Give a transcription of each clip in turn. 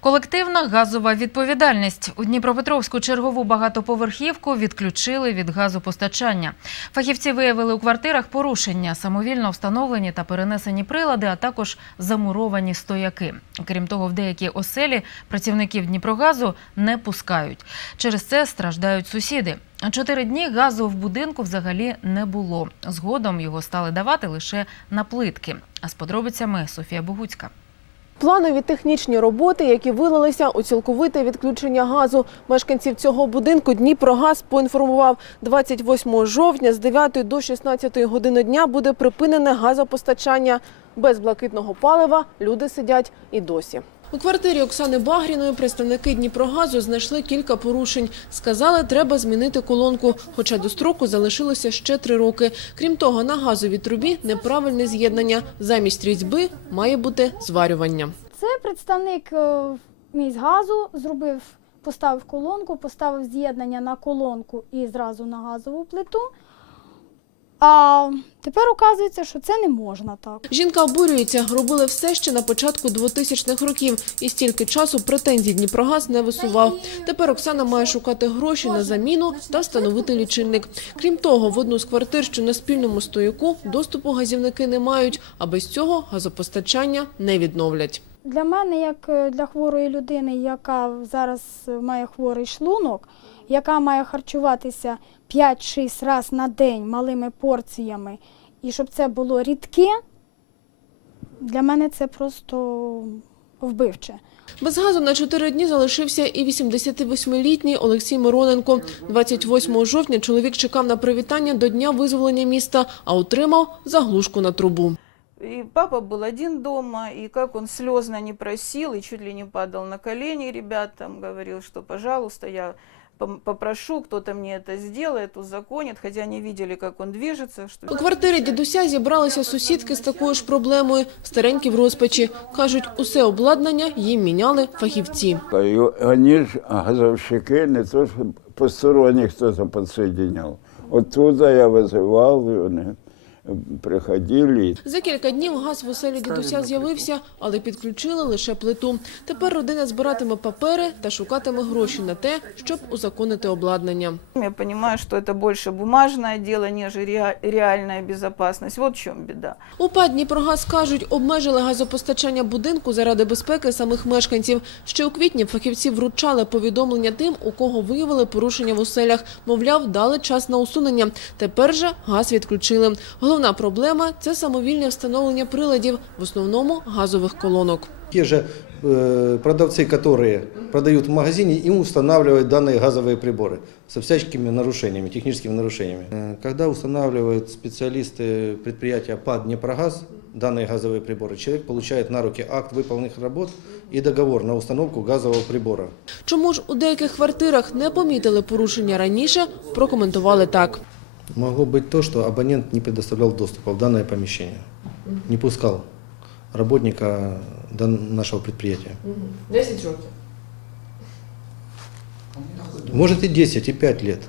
Колективна газова відповідальність. У Дніпропетровську чергову багатоповерхівку відключили від газопостачання. Фахівці виявили у квартирах порушення, самовільно встановлені та перенесені прилади, а також замуровані стояки. Крім того, в деякі оселі працівників Дніпрогазу не пускають. Через це страждають сусіди. Чотири дні газу в будинку взагалі не було. Згодом його стали давати лише на плитки. А з подробицями Софія Богуцька. Планові технічні роботи, які вилилися у цілковите відключення газу. Мешканців цього будинку Дніпрогаз поінформував, 28 жовтня з 9 до 16 години дня буде припинене газопостачання. Без блакитного палива люди сидять і досі. У квартирі Оксани Багріної представники Дніпрогазу знайшли кілька порушень. Сказали, треба змінити колонку, хоча до строку залишилося ще три роки. Крім того, на газовій трубі неправильне з'єднання. Замість різьби має бути зварювання. Це представник е, міськгазу зробив, поставив колонку, поставив з'єднання на колонку і зразу на газову плиту. А тепер оказується, що це не можна так. Жінка обурюється, робили все ще на початку 2000-х років, і стільки часу претензій Дніпрогаз не висував. Тепер Оксана має шукати гроші на заміну та встановити лічильник. Крім того, в одну з квартир, що на спільному стояку, доступу газівники не мають, а без цього газопостачання не відновлять. Для мене, як е, для хворої людини, яка зараз має хворий шлунок, яка має харчуватися 5-6 разів на день малими порціями, і щоб це було рідке, для мене це просто вбивче. Без газу на чотири дні залишився і 88-літній Олексій Мироненко. 28 жовтня чоловік чекав на привітання до дня визволення міста, а отримав заглушку на трубу. И папа был один дома, и как он слезно не просил, и чуть ли не падал на колени ребятам, говорил, что, пожалуйста, я пом- попрошу, кто-то мне это сделает, узаконит, хотя они видели, как он движется. Что... У квартирі дідуся зібралися сусідки з такою ж проблемою, старенькі в розпачі. Кажуть, усе обладнання їм міняли фахівці. И они же, газовщики, не то, что посторонних кто-то подсоединял. Оттуда я вызывал, и они приходили. За кілька днів газ в оселі дідуся з'явився, але підключили лише плиту. Тепер родина збиратиме папери та шукатиме гроші на те, щоб узаконити обладнання. Я понимаю, что это больше бумажное дело, нежели rea- реальная безопасность. Вот в чем беда. У ПАД «Дніпрогаз» кажуть, обмежили газопостачання будинку заради безпеки самих мешканців. Ще у квітні фахівці вручали повідомлення тим, у кого виявили порушення в оселях. Мовляв, дали час на усунення. Тепер же газ відключили. Головна проблема – це самовільне встановлення приладів, в основному газових колонок. Те же э, продавцы, которые продают в магазине, им устанавливают данные газовые приборы со всяческими нарушениями, техническими нарушениями. Э, Когда устанавливают специалисты предприятия ПАД «Днепрогаз» данные газовые приборы, человек получает на руки акт выполненных работ и договор на установку газового прибора. Чому ж у деяких квартирах не помітили порушення раніше, прокоментували так. Могло быть то, что абонент не предоставлял доступа в данное помещение, не пускал работника нашего предприятия. 10 років. Может и 10, и 5 лет,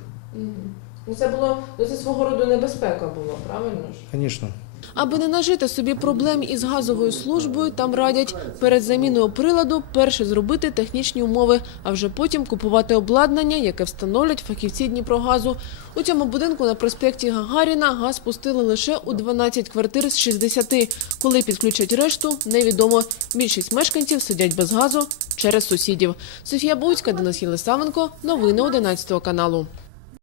Ну, Це було це свого роду небезпека була, правильно ж? конечно. Аби не нажити собі проблем із газовою службою, там радять перед заміною приладу перше зробити технічні умови, а вже потім купувати обладнання, яке встановлять фахівці Дніпрогазу. У цьому будинку на проспекті Гагаріна газ пустили лише у 12 квартир з 60. Коли підключать решту, невідомо. Більшість мешканців сидять без газу через сусідів. Софія Буцька, Денис Єлисавенко. Новини 11 каналу.